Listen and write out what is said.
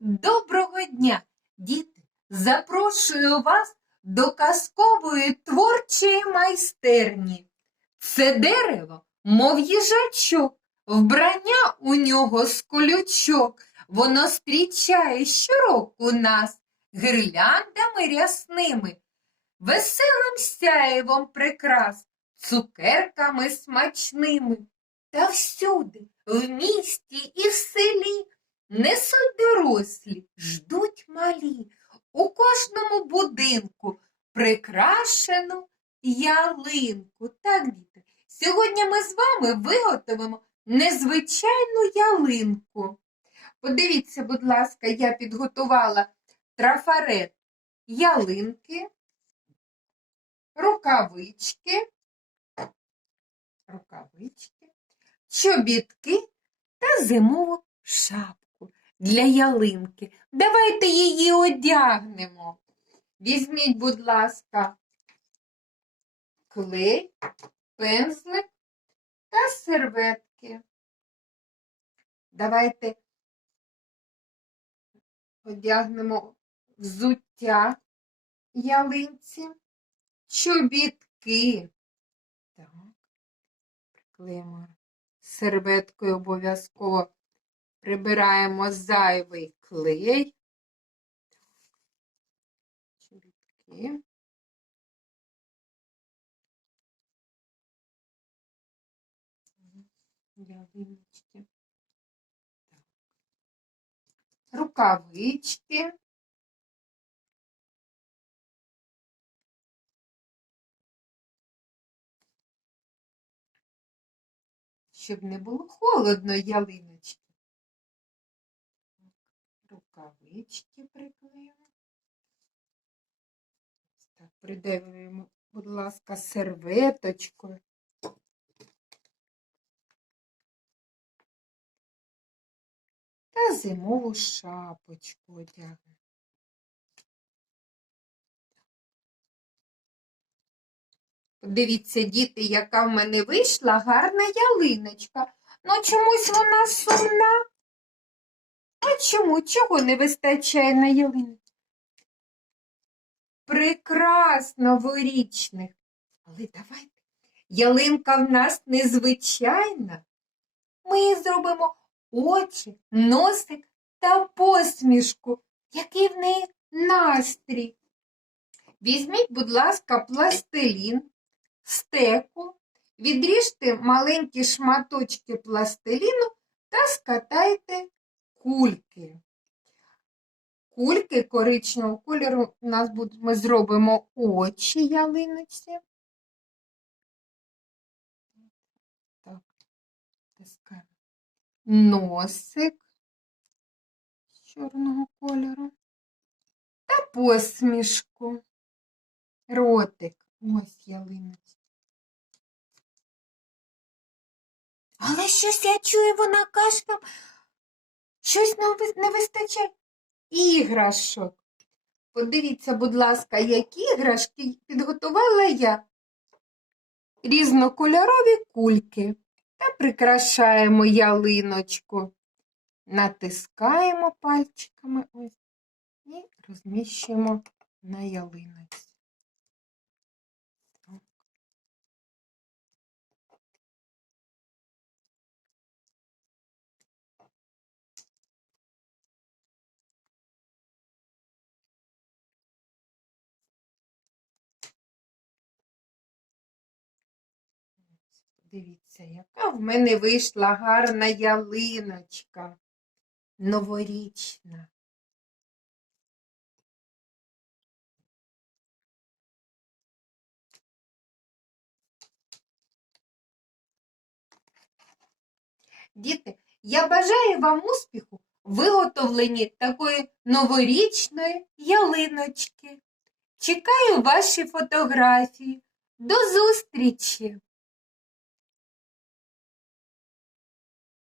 Доброго дня, діти! Запрошую вас до казкової творчої майстерні. Це дерево, мов їжачок, вбрання у нього з колючок. Воно зустрічає щороку нас гирляндами рясними, веселим сяєвом прикрас, цукерками смачними. Та всюди, в місті і в селі, несуть дорослі, ждуть малі. У кожному будинку прикрашену ялинку. Так, діти, сьогодні ми з вами виготовимо незвичайну ялинку. Подивіться, будь ласка, я підготувала трафарет ялинки, рукавички, рукавички, чобітки та зимову шапку для ялинки. Давайте її одягнемо. Візьміть, будь ласка, клей, пензлик та серветки. Давайте одягнемо взуття ялинці, чобітки. Так, приклеїмо серветкою обов'язково прибираємо зайвий клей. Чобітки. Рукавички. Щоб не було холодно ялиночки. Рукавички приклеїмо. Так, придавимо, будь ласка, серветочкою. Та зимову шапочку одягнемо. Подивіться, діти, яка в мене вийшла гарна ялиночка. Ну чомусь вона сумна. А чому? Чого не вистачає на ялиночку? Прекрасно новорічних. Але давайте. Ялинка в нас незвичайна. Ми їй зробимо очі, носик та посмішку. Який в неї настрій. Візьміть, будь ласка, пластилін, стеку, відріжте маленькі шматочки пластиліну та скатайте кульки. Кульки коричневого кольору у нас будуть, ми зробимо очі ялиночці. Так, тискаємо. Носик чорного кольору та посмішку. Ротик. Ось ялиночка. Але щось я чую, вона каже щось нам не вистачає іграшок. Подивіться, будь ласка, які іграшки підготувала я. Різнокольорові кульки та прикрашаємо ялиночку. Натискаємо пальчиками ось і розміщуємо на ялиночці. Дивіться, яка в мене вийшла гарна ялиночка. Новорічна. Діти, я бажаю вам успіху в виготовленні такої новорічної ялиночки. Чекаю ваші фотографії. До зустрічі!